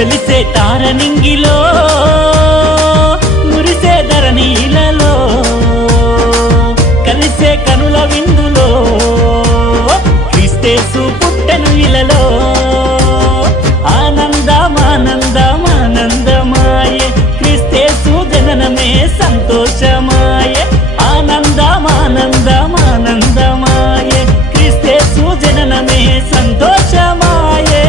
వెలిసే తారనింగిలో మురిసే ధరణీలలో కలిసే కనుల విందులో క్రీస్తేసు పుట్టెను ఇలలో ఆనందమానందమానందమాయే క్రీస్తేసు జననమే సంతోషమాయే ఆనందమానందమానందమాయే క్రీస్తేసు జననమే సంతోషమాయే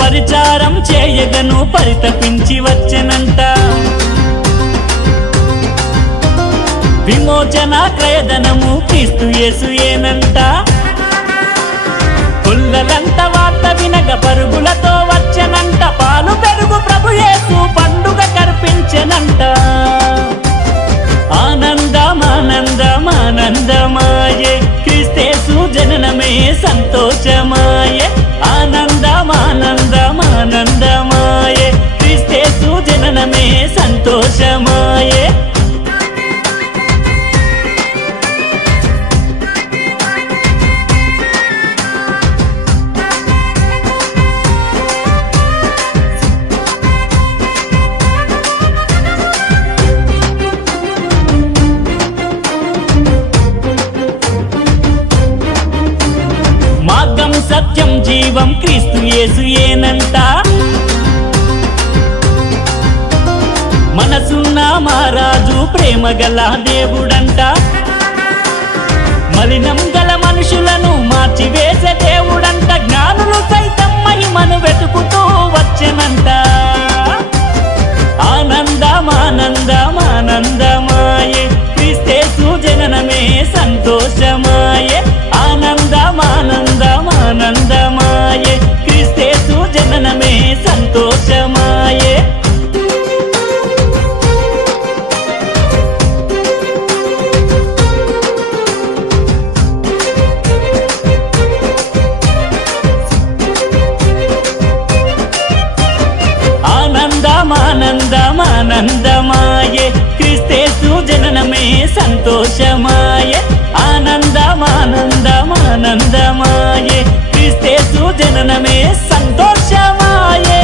పరిచారం చేయగను పరితపించి వచ్చెనంట విమోచన క్రయధనము క్రీస్తు యేసుయేనంట కొల్లలంత వార్త వినగ పరుగులతో వచ్చెనంట పాలు పెరుగు ప్రభు యేసు పండుగ కర్పించెనంట ఆనందమానందమానందమాయే క్రీస్తేసు జననమే సంతోషమాయే ఆనందమానందమానందమాయే క్రీస్తేసు జననమే సంతోషమాయే మార్గం సత్యం జీవం క్రీస్తు యేసుయేనంట మనసున్న మహారాజు ప్రేమ గల దేవుడంట మలినం గల మనుషులను మార్చివేసే దేవుడంట జ్ఞానులు సైతం మహిమను వెతుకుతూ వచ్చెనంట ఆనందమానందమానందమాయే క్రీస్తేసు జననమే సంతోషమాయే ఆనందమానందమానందమాయే క్రీస్తేసు జననమే సంతోషమాయే ఆనందమానందమానందమాయే క్రీస్తేసు జననమే సంతోషమాయే ఆనందమానందమానందమాయే క్రీస్తేసు జననమే సంతోషమాయే